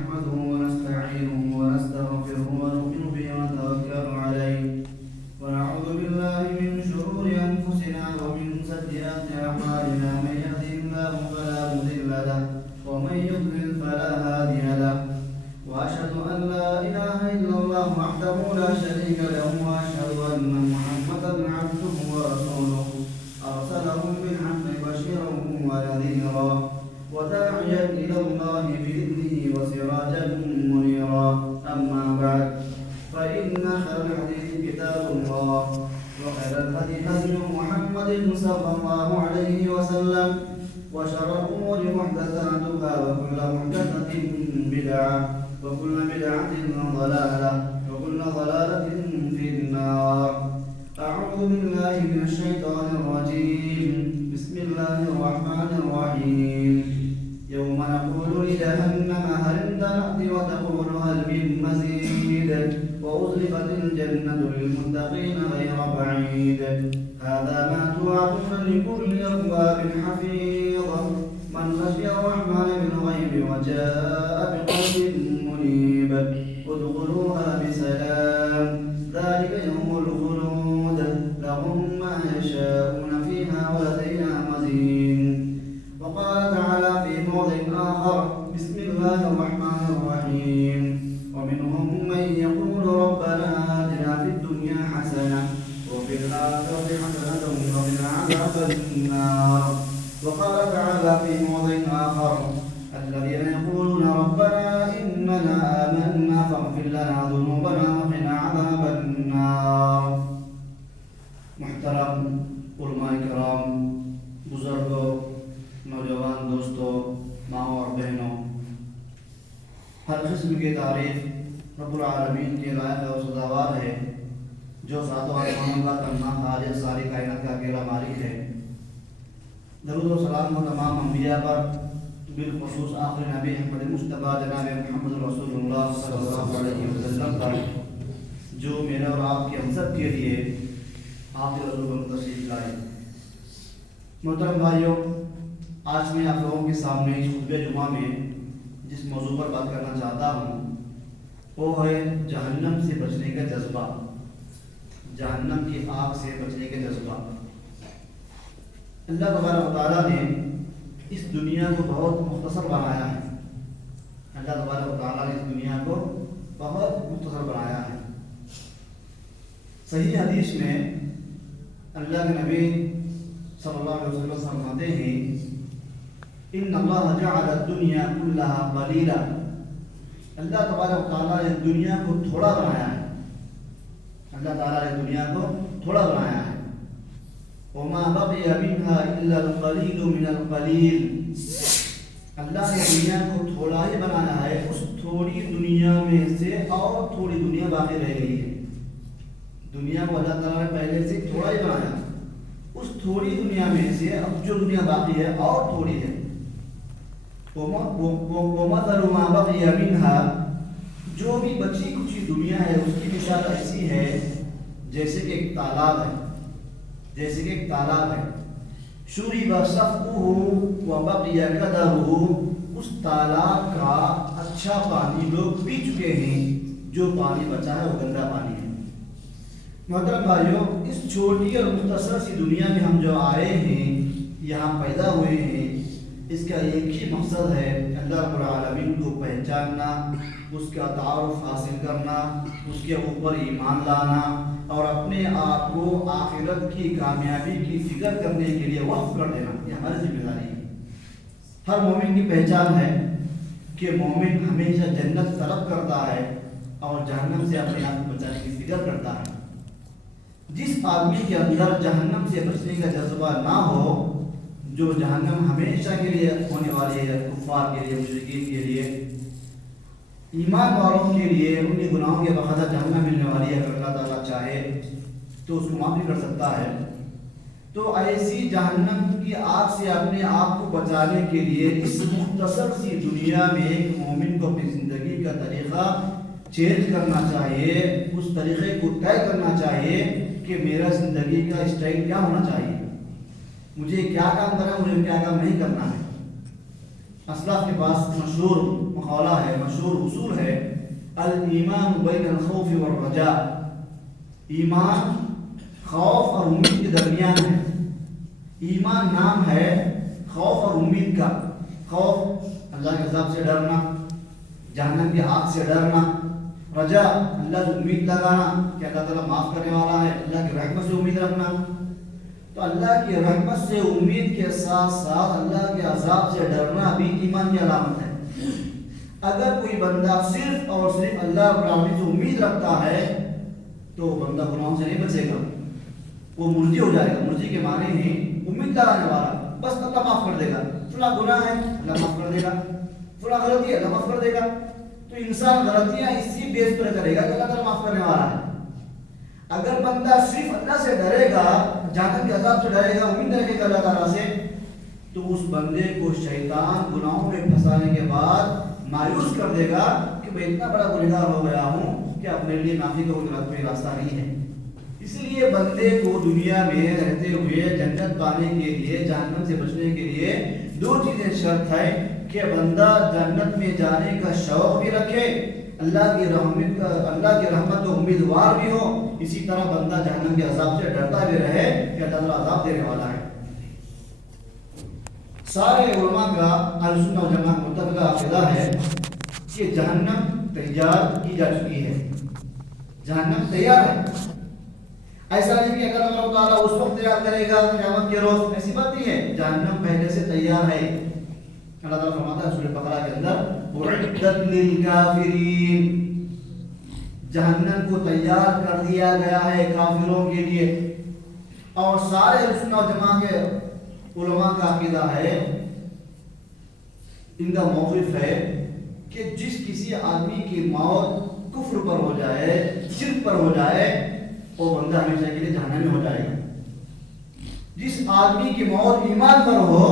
نحمده ونستعينه ونستغفره ونؤمن به ونتوكل عليه ونعوذ بالله من شرور أنفسنا ومن سيئات أعمالنا من يهده الله فلا مضل له ومن يضلل فلا هادي له وأشهد أن لا إله إلا الله وحده لا شريك له وأشهد أن محمدا عبده ورسوله أرسله بالحق بشيرا ونذيرا وداعيا إلى الله بإذنه وسراجا منيرا أما بعد فإن خير الحديث كتاب الله وخير الهدي هدي محمد صلى الله عليه وسلم وشر الأمور محدثاتها وكل محدثة بدعة وكل بدعة ضلالة وكل ضلالة في النار. أعوذ بالله من الشيطان الرجيم. بسم الله الرحمن الرحيم. يوم نقول لجهنم هل امتلأت وتقول هل من مزيد وأزلفت الجنة للمتقين غير بعيد هذا ما توعدون لكل أواب حفيظ من خشي الرحمن بالغيب وجاء بقلب منيب ادخلوها بسلام ذلك يوم الخلود لهم ما يشاءون فيها ولدينا مزيد. وقال تعالى في موضع آخر بسم الله الرحمن الرحيم ومنهم من يقول ربنا آتنا في الدنيا حسنة وفي الآخرة حسنة وقنا عذاب النار. وقال تعالى في موضع آخر الذين يقولون ربنا إننا آمنا فاغفر لنا ذنوبنا وقنا عذاب النار. محترم علماء کرام، بزرگوں، نوجوان دوستوں، ماؤں اور بہنوں، ہر قسم کی تعریف رب العالمین کے لائق اور سزاوار ہے جو ساتوں آسمانوں کا تنہا خالق ساری کائنات کا اکیلا مالک ہے. درود و سلام ہو تمام انبیاء پر، بالخصوص آخر نبی احمد مصطفیٰ جناب محمد رسول اللہ صلی اللہ علیہ وسلم پر، جو میرے اور آپ کے ہم سب کے لیے آخر رسول تشریف لائے. محترم بھائیوں، آج میں آپ لوگوں کے سامنے اس خطبہ جمعہ میں جس موضوع پر بات کرنا چاہتا ہوں وہ ہے جہنم سے بچنے کا جذبہ، جہنم کی آگ سے بچنے کا جذبہ. اللہ تبارک و تعالیٰ نے اس دنیا کو بہت مختصر بنایا ہے. اللہ تبارک و تعالیٰ نے اس دنیا کو بہت مختصر بنایا ہے. صحیح حدیث میں اللہ کے نبی صلی اللہ علیہ وسلم فرماتے ہیں ان اللہ جعل الدنیا کلها قلیلا. اللہ تبارک و تعالیٰ نے دنیا کو تھوڑا بنایا ہے. اللہ تعالیٰ نے دنیا کو تھوڑا بنایا ہے. وما بقي منها الا القليل من القليل. اللہ نے دنیا کو تھوڑا ہی بنایا ہے، اس تھوڑی دنیا میں سے اور تھوڑی دنیا باقی رہ گئی ہے. دنیا کو اللہ تعالیٰ نے پہلے سے تھوڑا ہی بنایا، اس تھوڑی دنیا میں سے اب جو دنیا باقی ہے اور تھوڑی ہے. وَمَثَلُ مَا بَقِيَ مِنْهَا، جو بھی بچی کچی دنیا ہے اس کی مثال ایسی ہے جیسے کہ ایک تالاب ہے، جیسے کہ ایک تالاب ہے. شُرِبَ صَفْوُهُ وَبَقِيَ قَدَرُهُ، اس تالاب کا اچھا پانی لوگ پی چکے ہیں، جو پانی بچا ہے وہ گندا پانی ہے. محترم بھائیوں، اس چھوٹی اور مختصر سی دنیا میں ہم جو آئے ہیں، یہاں پیدا ہوئے ہیں، اس کا ایک ہی مقصد ہے اللہ رب العالمین کو پہچاننا، اس کا تعارف حاصل کرنا، اس کے اوپر ایمان لانا اور اپنے آپ کو آخرت کی کامیابی کی فکر کرنے کے لیے وقف کر دینا. یہ ہماری ذمہ داری ہے. ہر مومن کی پہچان ہے کہ مومن ہمیشہ جنت طلب کرتا ہے اور جہنم سے اپنے آپ کو بچانے کی فکر کرتا ہے. جس آدمی کے اندر جہنم سے بچنے کا جذبہ نہ ہو، جو جہنم ہمیشہ کے لیے ہونے والی ہے، کفار کے لیے، مشرکین کے لیے، ایمان والوں کے لیے ان کے گناہوں کے بخاطر جہنم ملنے والی ہے، اگر اللہ تعالیٰ چاہے تو اس کو معاف بھی کر سکتا ہے. تو ایسی جہنم کی آگ سے اپنے آپ کو بچانے کے لیے اس مختصر سی دنیا میں ایک مومن کو اپنی زندگی کا طریقہ چینج کرنا چاہیے، اس طریقے کو طے کرنا چاہیے کہ میرا زندگی کا اسٹائل کیا ہونا چاہیے، مجھے کیا کام کرنا ہے، مجھے کیا کام نہیں کرنا ہے. اسلاف کے پاس مشہور مقولہ ہے، مشہور اصول ہے، الایمان بین الخوف والرجاء، ایمان خوف اور امید کے درمیان ہے۔ ایمان نام ہے خوف اور امید کا۔ خوف اللہ کے عذاب سے ڈرنا، جہنم کی آگ سے ڈرنا، رجا اللہ سے امید لگانا کہ اللہ تعالیٰ معاف کرنے والا ہے، اللہ کی رحمت سے امید رکھنا۔ تو اللہ کی رحمت سے امید کے ساتھ ساتھ اللہ کے عذاب سے ڈرنا بھی ایمان کی علامت ہے۔ اگر کوئی بندہ صرف اور صرف اللہ رب العالمین سے امید رکھتا ہے تو بندہ گناہوں سے نہیں بچے گا، وہ مرجی ہو جائے گا۔ مرجی کے معنی ہے امید لگانے والا، بس اللہ معاف کر دے گا، فلاں گناہ ہے اللہ معاف کر دے گا، فلاں غلطی ہے اللہ معاف کر دے گا۔ تو انسان غلطیاں اسی بیس پر کرے گا کہ اللہ تعالیٰ معاف کرنے والا ہے۔ اگر بندہ صرف اللہ سے ڈرے گا، جہنم کے عذاب سے ڈرے گا، امید رکھے گا اللہ تعالیٰ سے، تو اس بندے کو شیطان گناہوں میں پھنسانے کے بعد مایوس کر دے گا کہ میں اتنا بڑا گنہگار ہو گیا ہوں کہ اب میرے لیے معافی کا کوئی راستہ نہیں ہے۔ اسی لیے بندے کو دنیا میں رہتے ہوئے جنت پانے کے لیے، جہنم سے بچنے کے لیے دو چیزیں شرط ہے کہ بندہ جنت میں جانے کا شوق بھی رکھے، اللہ کی رحمت و امیدوار بھی ہو، اسی طرح بندہ جہنم کے عذاب سے ڈرتا بھی رہے کہ اللہ تعالیٰ عذاب دینے والا ہے۔ سارے علماء کا اہل سنت والجماعت کا متفقہ عقیدہ ہے کہ جہنم تیار کی جا چکی ہے، جہنم تیار ہے۔ ایسا نہیں کہ اگر اللہ تعالیٰ اس وقت تیار کرے گا قیامت کے روز، ایسی بات نہیں ہے، جہنم پہلے سے تیار ہے۔ اللہ تعالیٰ فرماتا ہے سورہ بقرہ کے اندر اعدت للکافرین، جہنم کو تیار کر دیا گیا ہے کافروں کے لیے۔ اور سارے اہل سنت والجماعت کے علماء کا عقیدہ ہے، ان کا موقف ہے کہ جس کسی آدمی کی موت کفر پر ہو جائے، شرک پر ہو جائے، وہ بندہ ہمیشہ کے لیے جہنمی ہو جائے گا۔ جس آدمی کی موت ایمان پر ہو،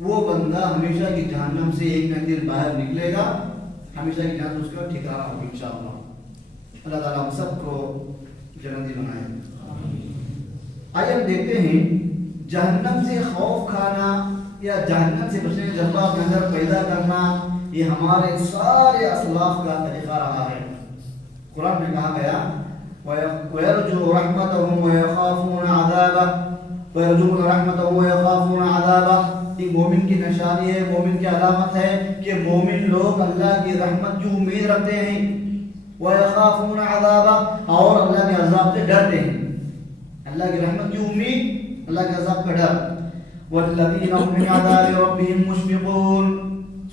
وہ بندہ ہمیشہ کی جہنم سے ایک نہ دن باہر نکلے گا، ہمیشہ کی جہنم اس کا ٹھکانہ ہوگا انشاءاللہ۔ اللہ تعالیٰ ہم سب کو جنتی بنائے۔ آئیے ہم دیکھتے ہیں جہنم سے خوف کھانا یا جہنم سے بچنے کا جذبہ اپنے اندر پیدا کرنا، یہ ہمارے سارے اسلاف کا طریقہ رہا ہے۔ قرآن میں کہا گیا وَيَرْجُو رَحْمَتَهُ وَيَخَافُونَ عَذَابَهُ، وَيَرْجُونَ رَحْمَتَهُ وَيَخَافُونَ عَذَابَهُ۔ ایک مومن کی نشانی ہے، مومن کی علامت ہے کہ مومن لوگ اللہ کی رحمت کی امید رکھتے ہیں، وَيَخَافُونَ عَذَابَهُ، اور اللہ کے عذاب سے ڈرتے ہیں۔ اللہ کی رحمت کی امید، اللہ کے عذاب کا ڈر۔ وَالَّذِينَ هُمْ مِنْ عَذَابِ رَبِّهِمْ مُشْفِقُونَ،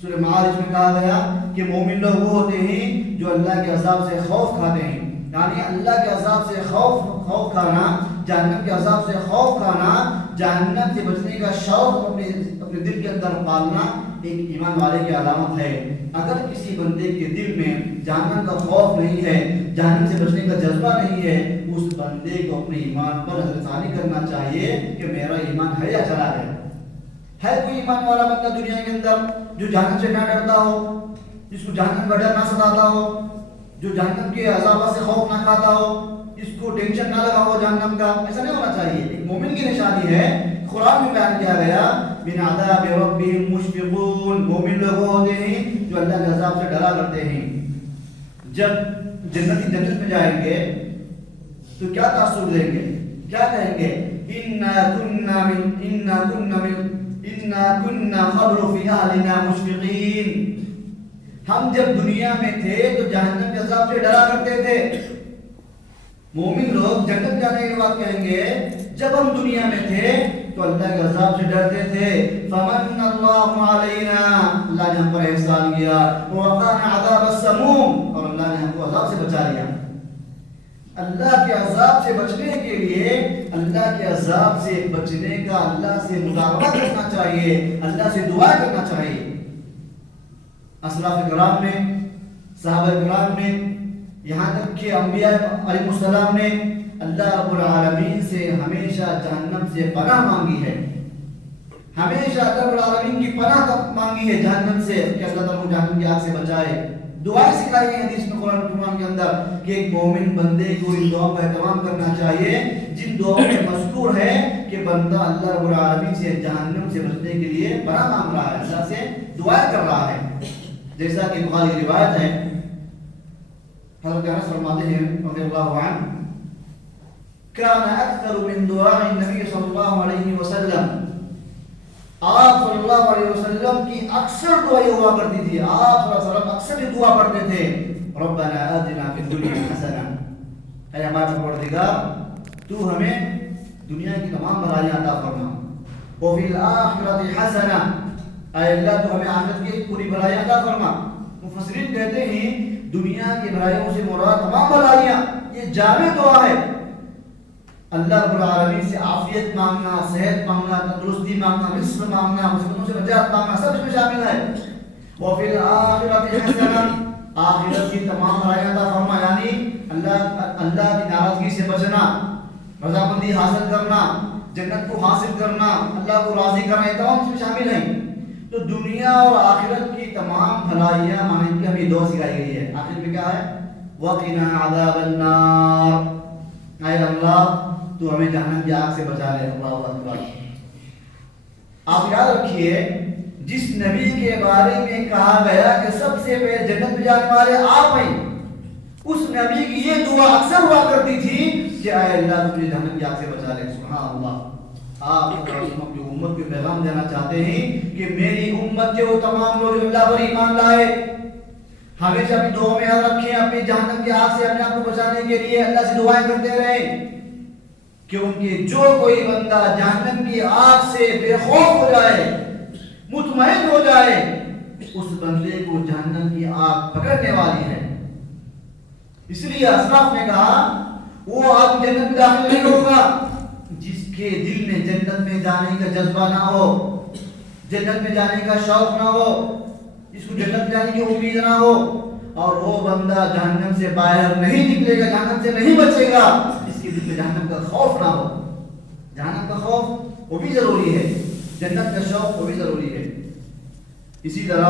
سورہ معارج میں کہا گیا کہ مومن لوگ وہ ہوتے ہیں جو اللہ کے عذاب سے خوف کھاتے ہیں، یعنی اللہ کے عذاب سے خوف کھانا، جہنم کے عذاب سے خوف کھانا، جہنم سے بچنے کا شوق اپنے دل کے اندر پالنا ایک ایمان والے کی علامت ہے۔ اگر کسی بندے کے دل میں جہنم کا خوف نہیں ہے، جہنم سے بچنے کا جذبہ نہیں ہے، اس بندے کو اپنے ایمان پر نظر ثانی کرنا چاہیے کہ میرا ایمان ہے یا چلا گیا۔ ہے کوئی ایمان والا بندہ دنیا کے اندر جو جہنم سے نہ ڈرتا ہو، جس کو جہنم کا ڈر نہ ستاتا ہو، جو جہنم کے عذاب سے خوف نہ کھاتا ہو، جس کو ٹینشن نہ لگا ہو جہنم کا؟ ایسا نہیں ہونا چاہیے۔ ایک مومن کی نشانی ہے، قرآن میں بیان کیا گیا من عذاب ربهم مشفقون، مومن لوگ ہوتے ہیں جو اللہ کے عذاب سے ڈرا کرتے ہیں۔ جب جنتی جنت میں جائیں گے تو کیا تاثر دیں گے، کیا کہیں گے؟ انا كنا قبل في اهلنا مشفقین، ہم جب دنیا میں تھے تو جہنم کے عذاب سے ڈرا کرتے تھے۔ مومن لوگ جنت جانے کے بعد کہیں گے جب ہم دنیا میں تھے تو اللہ کے عذاب سے ڈرتے تھے، فمن اللہ علینا، اللہ نے ہم پر احسان کیا، ووقانا عذاب السموم، اور اللہ نے ہم کو عذاب سے بچا لیا۔ اللہ کے عذاب سے بچنے کے لیے، اللہ کے عذاب سے بچنے کا اللہ سے مطالبہ کرنا چاہیے، اللہ سے دعا کرنا چاہیے۔ اسلاف کرام نے، صحابہ کرام نے، یہاں تک کہ انبیاء علیہ السلام نے اللہ رب العالمین سے ہمیشہ جہنم سے پناہ مانگی ہے، ہمیشہ اللہ رب العالمین کی پناہ مانگی ہے جہنم سے کہ اللہ تعالیٰ جہنم کی آگ سے بچائے۔ دعائیں سکھائی گئی حدیث میں، قرآن کے اندر، کہ ایک مومن بندے کو ان دعاؤں کا اہتمام کرنا چاہیے جن دعاؤں میں مذکور ہے کہ بندہ اللہ رب العالمین سے جہنم سے بچنے کے لیے پناہ مانگ رہا ہے، اللہ سے دعائیں کر رہا ہے۔ جیسا کہ بخاری کی روایت ہے، حضرت انس فرماتے ہیں رضی اللہ عنہ، كان اکثر من دعاء النبی صلی اللہ علیہ وسلم، آپ صلی اللہ علیہ وسلم کی اکثر دعائیں ہوا کرتی تھی، آپ صلی اللہ علیہ وسلم اکثر دعا پڑھتے تھے، ربنا آتنا فی الدنیا حسنہ، اے ہمارے پروردگار تو ہمیں دنیا کی تمام بھلائیاں عطا فرما، وفی الآخرۃ حسنہ، اے اللہ تو ہمیں آخرت کی پوری بھلائیاں عطا فرما۔ مفسرین کہتے ہیں دنیا کی بھلائیوں سے مراد تمام بھلائیاں، یہ جامع دعا ہے، اللہ رب العالمین سے عافیت مانگنا، صحت مانگنا، تندرستی مانگنا، رزق مانگنا، مصیبتوں سے نجات مانگنا، سب اس میں شامل ہے۔ وفی الآخرۃ حسنہ، آخرت کی تمام بھلائیاں عطا فرما، یعنی اللہ کی ناراضگی سے بچنا، رضامندی حاصل کرنا، جنت کو حاصل کرنا، اللہ کو راضی کرنا، یہ تمام اس میں شامل ہیں۔ تو دنیا اور آخرت کی تمام بھلائیاں ماننے کی ہمیں دعا سکھائی گئی ہے۔ آخر میں کیا ہے؟ وَقِنَا عَذَابَ النَّارِ، اے اللہ تو ہمیں جہنم کی آگ سے بچا لے۔ اللہ اکبر۔ آپ یاد رکھیے جس نبی کے بارے میں کہا گیا کہ سب سے پہلے جنت میں جانے والے آپ ہیں، اس نبی کی یہ دعا اکثر ہوا کرتی تھی کہ اے اللہ تم مجھے جہنم کی آگ سے بچا لے۔ سبحان اللہ۔ آپ اپنی امت کو پیغام دینا چاہتے ہیں کہ میری امت کے وہ تمام لوگ جو اللہ پر ایمان لائے، ہمیشہ اپنی دعاؤں میں یاد رکھیں، اپنی جہنم کی آگ سے اپنے آپ کو بچانے کے لیے اللہ سے دعائیں کرتے رہیں، کیونکہ جو کوئی بندہ جہنم کی آگ سے بے خوف ہو جائے، مطمئن ہو جائے، اس بندے کو جہنم کی آگ پکڑنے والی ہے۔ اس لیے اسلاف نے کہا وہ آدمی جنت میں داخل نہیں ہوگا جس کے دل میں جنت میں جانے کا جذبہ نہ ہو، جنت میں جانے کا شوق نہ ہو، جس کو جنت میں جانے کی امید نہ ہو، اور وہ بندہ جہنم سے باہر نہیں نکلے گا، جہنم سے نہیں بچے گا جس کے دل میں جہنم کا خوف نہ ہو۔ جہنم کا خوف وہ بھی ضروری ہے، جنت کا شوق وہ بھی ضروری ہے۔ اسی طرح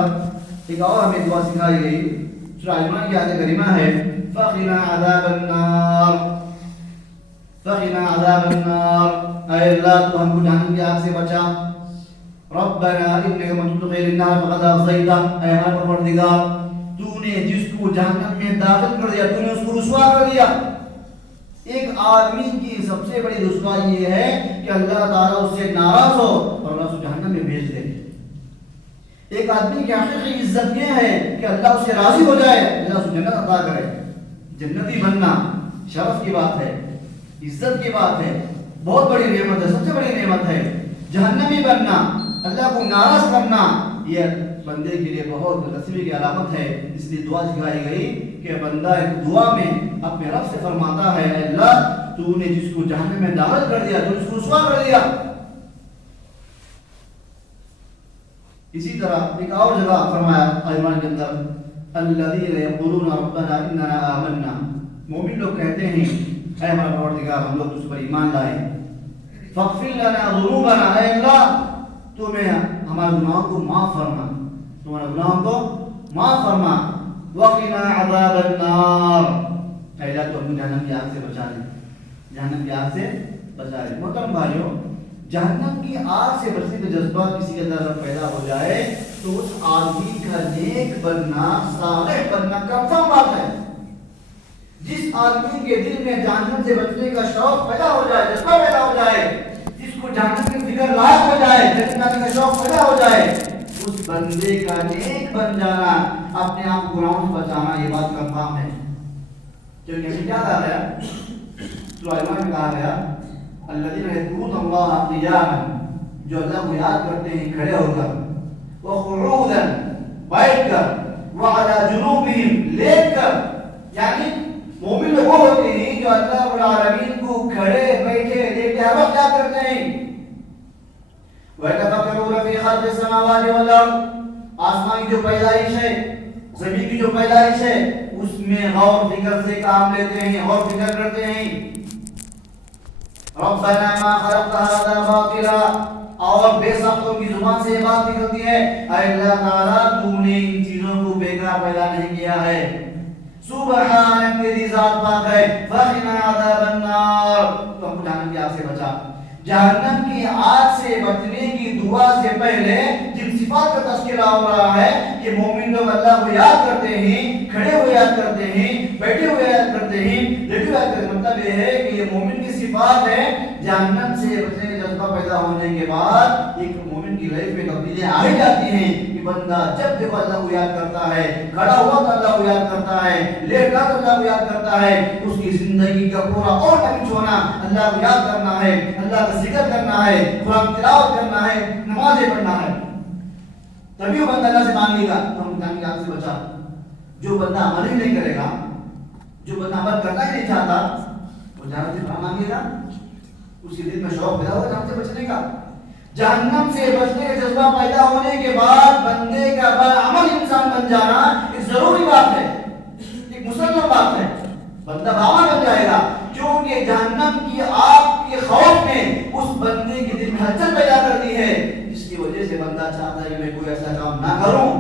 ایک اور ہمیں دعا سکھائی گئی، سورہ عمران کی آیت کریمہ ہے، فَقِنَا عَذَابَ النَّارِ، فَقِنَا عَذَابَ النَّارِ، اے اللہ تو ہم کو جہنم کی آگ سے بچا۔ رَبَّنَا إِنَّكَ مَن تُدْخِلِ النَّارَ فَقَدْ أَخْزَيْتَهُ، اے ہمارے پروردگار تو نے جس کو جہنم میں داخل کر دیا تو نے اس کو رسوا کر دیا۔ ایک آدمی کی سب سے بڑی رسوائی یہ ہے کہ اللہ تعالیٰ اس سے ناراض ہو اور اللہ اسے جہنم میں بھیج دے۔ ایک آدمی کی حقیقی عزت یہ ہے کہ اللہ اس سے راضی ہو جائے، اللہ اسے جنت عطا کرے۔ جنتی بننا شرف کی بات ہے، عزت کی بات ہے، بہت بڑی نعمت ہے، سب سے بڑی نعمت ہے۔ جہنمی بننا، اللہ کو ناراض کرنا، یہ بندے کے لیے بہت بدنصیبی کی علامت ہے۔ اس لیے دعا سکھائی گئی کہ بندہ ایک دعا میں اپنے رب سے فرماتا ہے، اے اللہ تو نے جس کو جہنم میں داخل کر دیا، تو اس کو رسوا کر دیا۔ اسی طرح ایک اور جگہ فرمایا ایمان کے اندر، الذین یقولون ربنا اننا آمنا، مومن لوگ کہتے ہیں اے ہمارا پروردگار ہم لوگ تجھ پر ایمان لائے، فاغفر لنا ذنوبنا، اے اللہ تو ہمیں ہمارے گناہوں کو معاف فرما، تمہارے گناہوں کو معاف فرما، وقنا عذاب النار، اے اللہ تو ہم جہنم کی آگ سے بچا لے، جہنم کی آگ سے بچا لے۔ محترم بھائیوں، جہنم کی آگ سے بچنے کا جذبہ کسی کے اندر پیدا ہو جائے تو اس آدمی کا نیک بننا، صالح بننا کنفرم بات ہے۔ جس آدمی کے دل میں جہنم سے بچنے کا شوق پیدا ہو جائے، جذبہ پیدا ہو جائے، جس کو جہنم کی فکر لاحق ہو جائے، جنت کا شوق پیدا ہو جائے، اس بندے کا نیک بن جانا، اپنے آپ کو گناہوں سے بچانا، یہ بات کنفرم ہے۔ کیونکہ ہمیں کیا کہا گیا؟ سورہ الرحمن میں کہا گیا الذین یذکرون اللہ قیاما، جو اللہ کو یاد کرتے ہیں کھڑے ہو کر، وقعودا بیٹھ کر، وعلی جنوبہم لیٹ کر، یعنی مومن لوگ وہ ہوتے ہیں جو اللہ رب العالمین کو کھڑے بیٹھے لیٹے ہر وقت یاد کرتے ہیں۔ وَيَتَفَكَّرُونَ فِي خَلْقِ السَّمَاوَاتِ وَالْأَرْضِ، آسمان کی جو پیدائش ہے، زمین کی جو پیدائش ہے، اس میں غور فکر سے کام لیتے ہیں، غور فکر کرتے ہیں۔ رَبَّنَا مَا خَلَقْتَ هَذَا بَاطِلًا، اور بے سختوں کی زبان سے یہ بات نکلتی ہے، اے اللہ تعالیٰ تو نے ان چیزوں کو بیکار پیدا نہیں کیا ہے، سبحانک تیری ذات پاک ہے، فَقِنَا عَذَابَ النَّارِ، تو ہم کو جہنم کی آگ سے بچا۔ جہنم کی آگ سے بچنے کی دعا سے پہلے جن صفات کا تذکرہ ہو رہا ہے کہ مومن لوگ اللہ کو یاد کرتے ہیں، کھڑے ہوئے یاد کرتے ہیں، بیٹھے ہوئے یاد کرتے ہیں، لیٹے ہوئے یاد کرتے ہیں۔ مطلب یہ ہے کہ یہ مومن کی صفات ہے۔ جہنم سے بچنے کا جذبہ پیدا ہونے کے بعد ایک مومن کی لائف میں تبدیلیاں آ جاتی ہیں کہ بندہ جب دیکھو اللہ کو یاد کرتا ہے، کھڑا ہوا تو اللہ کو یاد کرتا ہے، لیٹا تو اللہ کو یاد کرتا ہے۔ اس کی زندگی کا پورا اور ٹائم چھوڑنا اللہ کو یاد کرنا ہے، اللہ کا ذکر کرنا ہے، قرآن تلاوت کرنا ہے، نمازیں پڑھنا ہے، تبھی وہ بندہ اللہ سے مانگے گا تو ہم جان کے آگ سے بچا۔ جو بندہ عمل ہی نہیں کرے گا، جو بندہ عمل کرنا ہی نہیں چاہتا، وہ جہنم سے کہاں مانگے گا؟ اس کے دل میں شوق پیدا ہوگا جہنم سے بچنے کا۔ جہنم سے بچنے کا جذبہ پیدا ہونے کے بعد بندے کا باعمل انسان بن جانا ایک ضروری بات ہے، ایک مسلم بات ہے۔ بندہ باعمل بن جائے گا کیونکہ جہنم کی آگ کے خوف نے اس بندے کے دل میں ہلچل پیدا کر دی ہے، جس کی وجہ سے بندہ چاہتا ہے کہ میں کوئی ایسا کام نہ کروں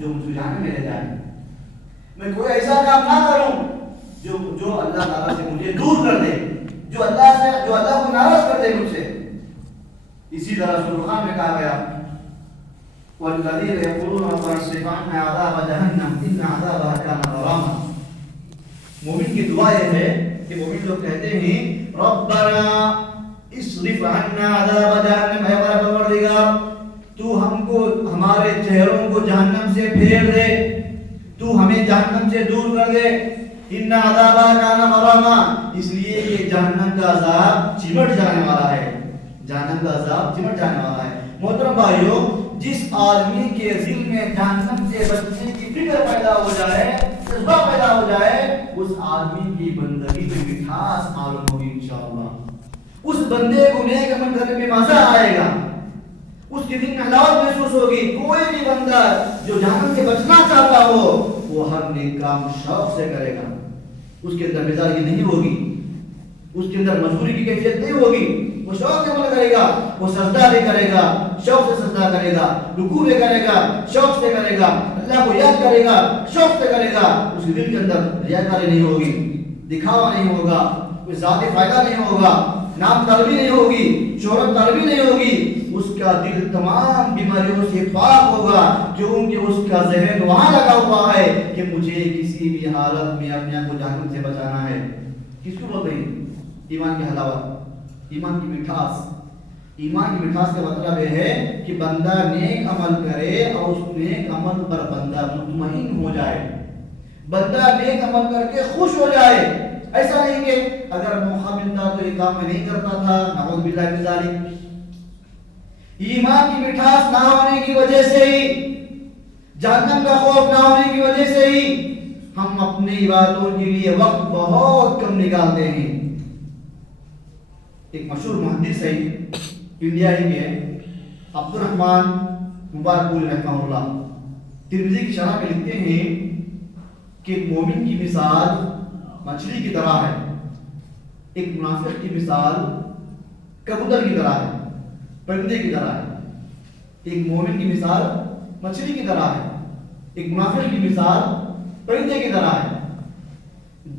جو مجھے جہنم میں لے جائے، میں کوئی ایسا کام نہ کروں جو اللہ تعالیٰ سے مجھے دور کر دے، جو اللہ کو ناراض کر دے مجھ سے۔ اسی طرح سورۃ القرآن میں کہا گیا والذین یقولون ربنا اصرف عنا عذاب جہنم ان عذابها کان غراما۔ مومن کی دعا یہ ہے کہ مومن لوگ کہتے ہیں ربنا اصرف عنا عذاب جہنم، اے ہمارا پروردگار تو ہم کو ہمارے چہروں کو جہنم سے پھیر دے، تو ہمیں جہنم سے دور کر دے۔ ان عذابها کان غراما، اس لیے کہ جہنم کا عذاب چمٹ جانے والا ہے، جہنم کا عذاب چمٹ جانے والا ہے۔ محترم بھائیو، جس آدمی کے دل میں جہنم سے بچنے کی فکر پیدا ہو جائے، جذبہ پیدا ہو جائے، اس آدمی کی بندگی میں مٹھاس معلوم ہوگی انشاءاللہ۔ اس بندے کو نیک عمل کرنے میں مزہ آئے گا، اس کے دل میں حلاوت محسوس ہوگی۔ کوئی بھی بندہ جو جہنم سے بچنا چاہتا ہو وہ ہر نیک کام شوق سے کرے گا، اس کے اندر بیزاری نہیں ہوگی، اس کے اندر مجبوری کی کیفیت نہیں ہوگی، وہ شوق سے عمل کرے گا، وہ سجدہ بھی کرے گا، شوق سے سجدہ کرے گا، رکوع بھی کرے گا، شوق سے کرے گا، اللہ کو یاد کرے گا، شوق سے کرے گا۔ اس کے دل کے اندر ریاکاری نہیں ہوگی، دکھاوا نہیں ہوگا، کوئی ذاتی فائدہ نہیں ہوگا، نام طلبی نہیں ہوگی، شہرت طلبی نہیں ہوگی۔ اس کا دل تمام بیماریوں سے پاک ہوگا کیونکہ اس کا ذہن وہاں لگا ہوا ہے کہ مجھے کسی بھی حالت میں اپنے آپ کو جہنم سے بچانا ہے۔ کس کو بولتے ہیں؟ ایمان کی حلاوت، ایمان کی مٹھاس۔ ایمان کی مٹھاس کا مطلب یہ ہے کہ بندہ نیک عمل کرے اور اس نیک عمل پر بندہ مطمئن ہو جائے، بندہ نیک عمل کر کے خوش ہو جائے۔ ایسا نہیں کہ اگر موقع ملتا تو یہ کام میں نہیں کرتا تھا، نعوذ باللہ من ذالک۔ ایمان کی مٹھاس نہ ہونے کی وجہ سے ہی، جہنم کا خوف نہ ہونے کی وجہ سے ہی ہم اپنی عبادتوں کے لیے وقت بہت کم نکالتے ہیں۔ ایک مشہور محدث ہے انڈیا ہی کے عبد الرحمن مبارک پوری رحمہ اللہ، ترمذی کی شرح میں لکھتے ہیں کہ ایک مومن کی مثال مچھلی کی طرح ہے، ایک منافق کی مثال کبوتر کی طرح ہے، پرندے کی طرح ہے۔ ایک مومن کی مثال مچھلی کی طرح ہے، ایک منافق کی مثال پرندے کی طرح ہے۔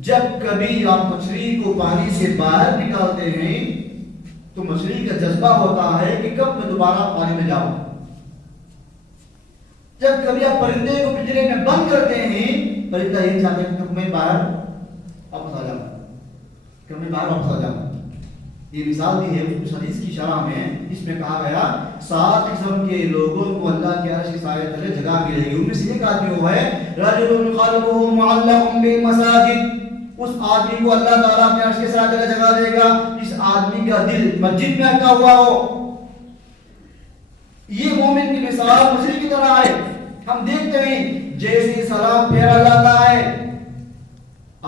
جب کبھی آپ مچھلی کو پانی سے باہر نکالتے ہیں تو مچھلی کا جذبہ ہوتا ہے کہ کب میں دوبارہ پانی میں جاؤں۔ جب کبھی آپ پرندے کو پنجرے میں بند کرتے ہیں، پرندہ یہ چاہتا ہے کہ میں باہر واپس آ جاؤں، کہ میں باہر واپس آ جاؤں۔ یہ مثال دی ہے اس حدیث کی شرح میں، جس میں کہا گیا 7 قسم کے لوگوں کو اللہ کے عرش کی سایہ تلے جگہ ملے گی۔ ان میں سے ایک آدمی وہ ہے رجل قلبه معلق بالمساجد، اس آدمی کو اللہ تعالیٰ اپنے عرش کے سایہ تلے جگہ دے گا جس آدمی کا دل مسجد میں اٹکا ہوا ہو۔ یہ مومن کی مثال مچھلی کی طرح ہے۔ ہم دیکھتے ہیں جیسے سلام پھیرا جاتا ہے،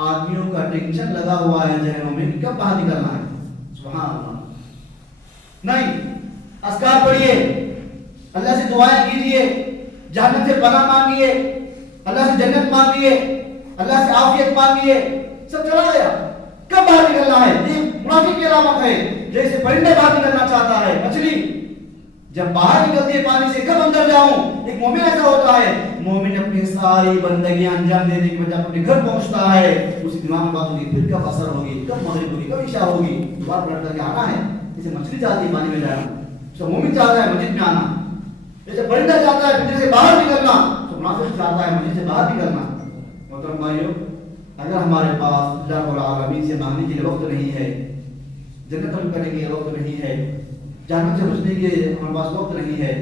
آدمیوں کا ٹینشن لگا ہوا ہے ذہنوں میں کہ کب باہر نکلنا ہے۔ سبحان اللہ، نہیں، اذکار پڑھیے، اللہ سے دعائیں کیجئے، جہنم سے پناہ مانگیے، اللہ سے جنت مانگیے، اللہ سے عافیت مانگیے، سب چلا گیا۔ کب باہر نکلنا ہے؟ یہ منافق کی علامت ہے۔ جیسے پرندہ باہر نکلنا چاہتا ہے، مچھلی جب باہر نکلتی ہے پانی سے کب اندر جاؤں، ایک مومن ایسا ہوتا ہے، مومن اپنی ساری بندگیاں انجام دینے کے بعد اپنے گھر پہنچتا ہے، اس دماغ میں بات ہوگی پھر کب اثر ہوگی، کب مغرب ہوگی، کب عشاء ہوگی، دوبارہ پلٹ کر کے آنا ہے۔ جیسے مچھلی چاہتی ہے پانی میں جانا، تو مومن چاہتا ہے مسجد میں آنا، جیسے پرندہ چاہتا ہے پنجرے سے باہر نکلنا تو منافق چاہتا ہے مجھے سے باہر نکلنا. محترم بھائیو اگر ہمارے پاس اللہ رب العالمین سے مانگنے کے لیے وقت نہیں ہے, جنت طلب کرنے کے لیے وقت نہیں ہے, جہنم سے بچنے کے لیے ہمارے پاس وقت نہیں ہے,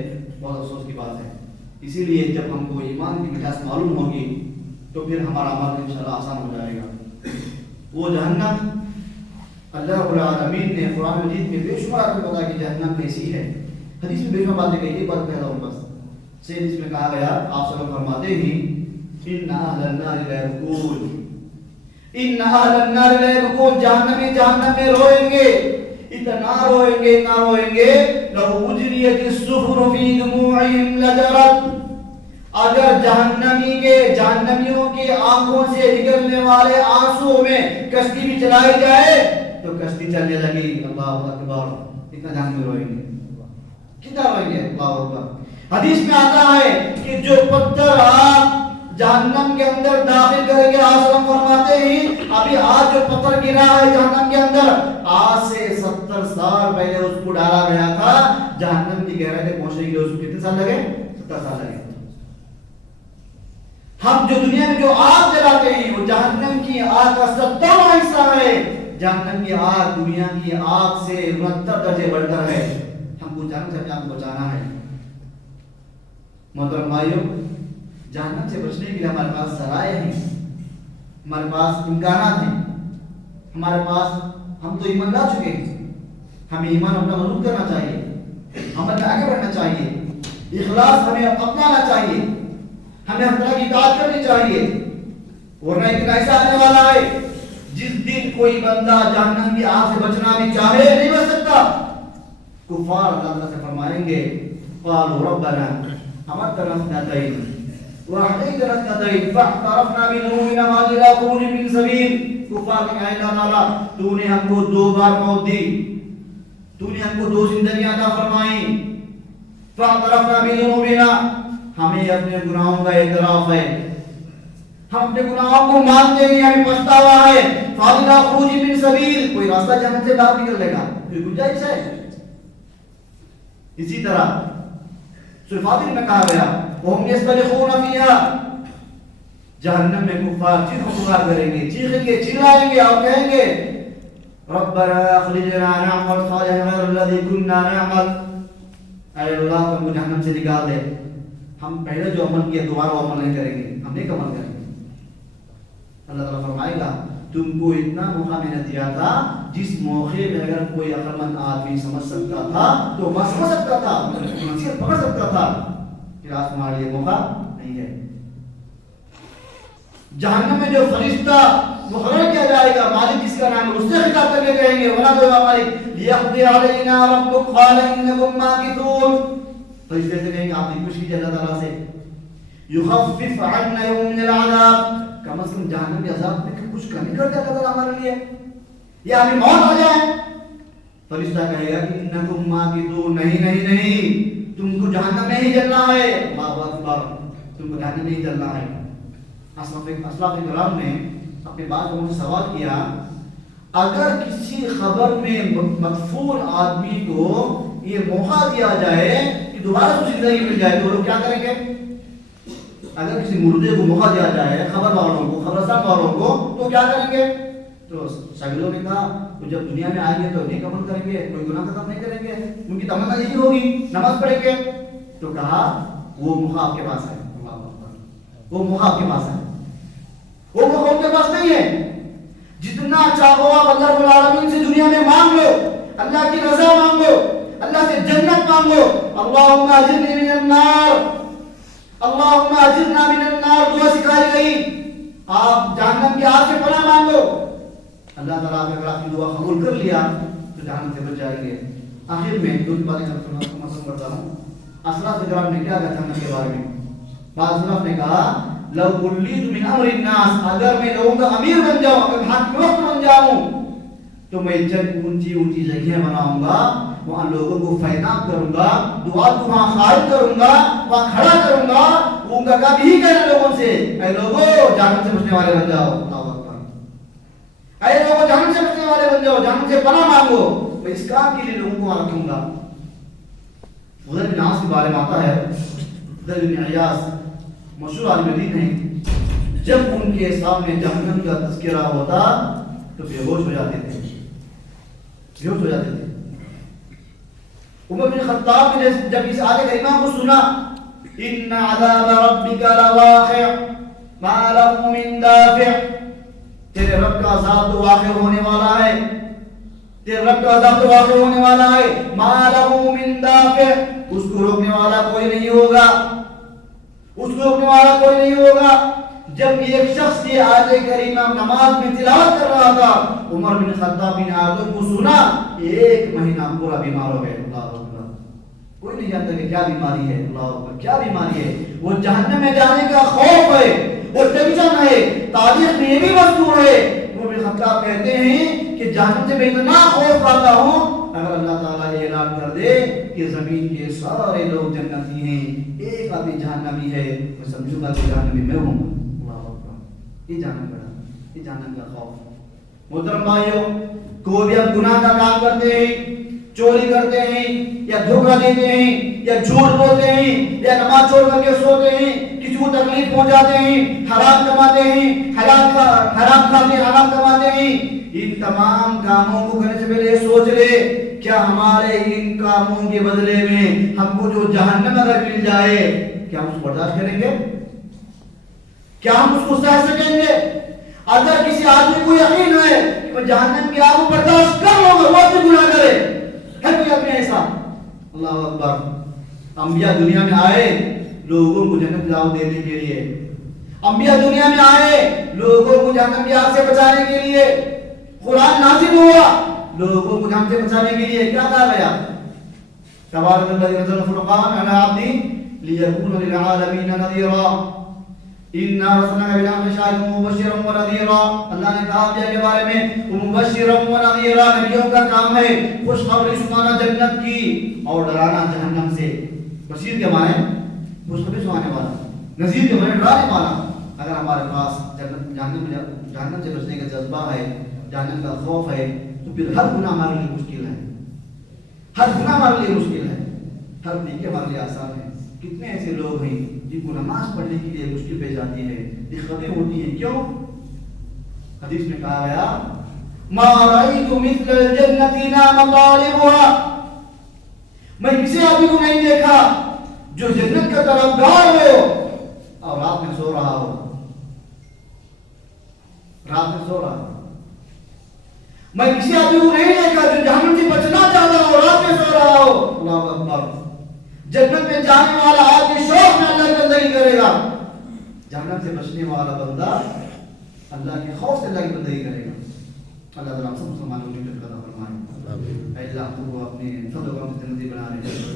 بہت افسوس کی بات ہے. اسی لیے جب ہم کو ایمان کی مٹھاس معلوم ہوگی تو پھر ہمارا عمل انشاءاللہ آسان ہو جائے گا. وہ جہنم اللہ رب العالمین نے قرآن مجید میں بے شمار آپ کو بتا کہ جہنم کیسی ہے. حدیث میں بے شمار باتیں کہی, ایک بات کہہ رہا ہوں بس. سے اس میں کہا گیا آپ صلی اللہ علیہ وسلم فرماتے ہیں ان اہل النار لا یبکون, ان اہل النار لا یبکون, جہنم میں روئیں گے, اتنا روئیں گے اتنا روئیں گے لو اجریت السفر فی دموعہم لجرت. اگر جہنمیوں کے آنکھوں سے نکلنے والے آنسو میں کشتی بھی چلائی جائے تو کشتی چلنے لگی. اللہ اکبر, اتنا جہنم میں روئیں گے, کتنا روئیں گے, اللہ اکبر. حدیث میں آتا ہے کہ جو پتھر آپ جہنم کے اندر داخل کریں گے, آپ فرماتے ہیں ابھی آج جو پتھر گرا ہے جہنم کے اندر, آج سے 70 سال پہلے اس کو ڈالا گیا تھا. جہنم کی گہرائی تک پہنچنے کے لیے اس کو کتنے سال لگے, 70 سال لگے. ہم جو دنیا میں جو آگ جلاتے ہیں وہ جہنم کی آگ کا 70واں حصہ ہے. جہنم کی آگ دنیا کی آگ سے 69 درجے بڑھ کر ہے. ہم کو جہنم سے اپنے آپ کو بچانا ہے. محترم بھائیو جہنم سے بچنے کے لیے ہمارے پاس ذرائع ہیں, ہمارے پاس امکانات ہیں, ہمارے پاس, ہم تو ایمان لا چکے ہیں, ہمیں ایمان اپنا مضبوط کرنا چاہیے, عمل میں آگے بڑھنا چاہیے, اخلاص ہمیں اپنانا چاہیے, ہمیں ہر طرح کی اطاعت کرنی چاہیے. ورنہ ایک دن ایسا آنے والا ہے جس دن کوئی بندہ جہنم کی آگ سے بچنا بھی چاہے نہیں بچ سکتا. کفار اللہ سے فرمائیں گے قالوا ربنا امتنا اثنتين واحييتنا اثنتين فاعترفنا بذنوبنا ما الى خروج من سبيل. کفار نے کہا اللہ تعالیٰ تو نے ہم کو 2 بار موت دی, تو نے ہم کو 2 زندگیاں عطا فرمائیں. فاعترفنا بذنوبنا, ہمیں اپنے گناہوں کا اعتراف ہے, ہم اپنے گناہوں کو مانتے ہیں, ہمیں پچھتاوا ہے. فاضل خروج من سبیل, کوئی راستہ جہنم سے باہر نکلنے کا کوئی گنجائش ہے. اسی طرح سورہ فاطر میں کہا گیا وهم يسترخون فيها, جہنم میں کفار چیخ پکار کریں گے, چیخیں گے, چلائیں گے اور کہیں گے ربنا اخرجنا نعمل صالحا غير الذي كنا نعمل. اے اللہ ہم کو جہنم سے نکال دے, ہم پہلے جو عمل کیا دوبارہ عمل نہیں کریں گے, ہم نیک عمل کریں گے. اللہ تعالیٰ فرمائے گا تم کو اتنا موقع میں نے دیا تھا جس موقع میں اگر کوئی عقل مند آدمی سمجھ سکتا تھا تو وہ سمجھ سکتا تھا, نصیحت پکڑ سکتا تھا. پھر آج تمہارے لیے موقع نہیں ہے. جہنم میں جو فرشتہ مقرر کیا جائے گا, مالک جس کا نام ہے, اس سے خطاب کر کے کہیں گے وَنَا دُوَا مالک لِيَقْضِيَ عَلَيْنَا رَبُّكَ قَالَ إِنَّكُمْ مَاكِثُونَ. فرشتے سے کہیں گے آپ نے کچھ کیجیے اللہ تعالیٰ سے يُخَفِّفْ عَنَّا يَوْمٍ مِنَ الْعَذَابِ, کم از کم جہنم کے عذاب میں کچھ کرنے کر دیا اللہ ہمارے لیے, یا ہمیں موت آ جائے. فرشتہ کہے گا کہ انکم ماکثون, نہیں تم کو جہنم میں ہی جلنا ہے. اللہ اکبر, تم کو جہنم میں ہی جلنا ہے. اسلاف کرام نے اپنے بعض لوگوں سے سوال کیا اگر کسی خبر میں مدفون آدمی کو یہ موقع دیا جائے کہ دوبارہ اس زندگی مل جائے تو لوگ کیا کریں گے؟ اگر کسی مردے کو موقع دیا جائے خبر والوں کو, خبرستان والوں کو, تو کیا کریں گے؟ تو سائلوں نے کہا تو جب دنیا میں آئیں گے تو نیک عمل کریں گے, کوئی گناہ کا کام نہیں کریں گے, ان کی تمنا یہی ہوگی نماز پڑھیں گے. تو کہا وہ موقع آپ کے پاس ہے, وہ موقع آپ کے پاس ہے, وہ موقع ان کے پاس نہیں ہے. جتنا چاہو آپ اللہ رب العالمین سے دنیا میں مانگ لو, اللہ کی رضا مانگو, اللہ سے جنت مانگو. اللہم اجرنی من النار, اللہم اجرنا من النار دعا سکھائی گئی. آپ جہنم کی آگ سے پناہ مانگو, اللہ تعالیٰ اگر آپ کی دعا قبول کر لیا تو جہنم سے بچ جائیں گے. آخر میں دو باتیں کرتا ہوں. اسلاف کرام نے کیا کہا جہنم کے بارے میں؟ بعض اسلاف نے کہا لو ولیت من امر الناس, اگر میں لوگوں کا امیر بن جاؤں, اگر حاکم وقت بن جاؤں تو میں اونچی اونچی جگہیں بناؤں گا, وہاں لوگوں کو فیضاب کروں گا, دعا کو وہاں خارج کروں گا, وہاں کھڑا کروں گا. وہ ان کا کام یہی کہنا لوگوں سے اے لوگوں جہنم سے بچنے والے بن جاؤ, اے لوگوں جہنم سے بچنے والے بن جاؤ, جہنم سے پناہ مانگو. میں اس کام کے لیے لوگوں کو وہاں رکھوں گا. فضیل بن عیاض کے بارے میں آتا ہے، فضیل بن عیاض مشہور عالم دین ہیں، جب ان کے سامنے جہنم کا تذکرہ ہوتا تو بے ہوش ہو جاتے تھے، بے ہوش ہو جاتے تھے۔ عمر بن خطاب نے جب اس آیت کریمہ کو سنا، ان عذاب ربک لواقع ما له من دافع، تیرے رب کا عذاب تو واقع ہونے والا ہے، تیرے رب کا عذاب تو واقع ہونے والا ہے، ما له من دافع، اس کو روکنے والا کوئی نہیں ہوگا، اس کو روکنے والا کوئی نہیں ہوگا۔ جب ایک شخص یہ آیت کریمہ نماز میں تلاوت کر رہا تھا، عمر بن خطاب نے آیتوں کو سنا، 1 مہینہ پورا بیمار ہو گئے۔ اللہ اکبر، کوئی نہیں جانتا کہ کیا بیماری ہے، اللہ اکبر کیا بیماری ہے، وہ جہنم میں جانے کا خوف ہے، وہ ٹینشن ہے، تاریخ میں یہ بھی مذکور ہے۔ عمر بن خطاب کہتے ہیں کہ جہنم سے میں اتنا خوف کھاتا ہوں، اگر اللہ تعالیٰ یہ اعلان کر دے کہ زمین کے سارے لوگ جنتی ہیں، ایک آدمی جہنمی ہے، میں سمجھوں گا کہ جہنمی میں ہوں۔ اللہ اکبر، یہ جہنم کا خوف۔ محترم بھائیوں، کوئی بھی ہم گناہ کا کام کرتے ہیں، چوری کرتے ہیں یا دھوکہ دیتے ہیں یا جھوٹ بولتے ہیں یا نماز چھوڑ کر کے سوتے ہیں، کسی کو تکلیف پہنچاتے ہیں، حرام کماتے ہیں، حرام کھاتے ہیں، حرام کماتے ہیں، ان تمام کاموں کو کرنے سے پہلے یہ سوچ لے کیا ہمارے ان کاموں کے بدلے میں ہم کو جو جہنم اگر مل جائے کیا ہم اس کو برداشت کریں گے؟ کیا ہم اس کو سہ سکیں گے؟ اگر کسی آدمی کو یقین ہے کہ وہ جہنم کی آگ کو برداشت کر لوں گا، وہ اپنے گناہ کرے، ہے کوئی اپنے ایسا؟ اللہ اکبر۔ انبیاء دنیا میں آئے لوگوں کو جنت کی دعوت دینے کے لیے، انبیاء دنیا میں آئے لوگوں کو جہنم کی آگ سے بچانے کے لیے، قرآن نازل ہوا لوگوں کو جہنم سے بچانے کے لیے، کیا کہا گیا؟ تبارک الذی نزل الفرقان علی عبدہ لیکون للعالمین نذیرا انا ارسلناک بالحق شاہدا ومبشرا ونذیرا۔ اللہ نے کہا انبیاء کے بارے میں مبشرا ونذیرا، نبیوں کا کام ہے خوشخبری سنانا جنت کی اور ڈرانا جہنم سے۔ بشیر کے معنی خوشخبری سنانے والا، نذیر کے معنی ڈرانے والا۔ اگر ہمارے پاس جہنم سے بچنے کا جذبہ ہے، جہنم کا خوف ہے، تو پھر ہر گناہ ہمارے لیے مشکل ہے، ہر گناہ ہمارے لیے مشکل ہے، ہر نیکی ہمارے لیے آسان ہے۔ کتنے ایسے لوگ ہیں جن کو نماز پڑھنے کے لیے مشکل پیش آتی ہے، دقتیں ہوتی ہیں، کیوں؟ حدیث میں کہا گیا ما رأیت مثل الجنۃ نام طالبها، میں کسی آدمی کو نہیں دیکھا جو جنت کا طلبگار ہو اور رات میں سو رہا ہو، رات میں سو رہا ہو۔ میں کسی آدمی کو نہیں دیکھا جو جہنم سے بچنا چاہتا ہو، رات میں سو رہا ہو۔ اللہ اکبر۔ جنت میں جانے والا آدمی شوق میں اللہ کی بندگی کرے گا، جہنم سے بچنے والا بندہ اللہ کے خوف سے اللہ کی بندگی کرے گا۔ اللہ تعالیٰ ہم سب مسلمانوں کی مدد عطا فرمائے۔ اے اللہ ہم کو اپنے فضل و کرم سے جنتی بنا لے۔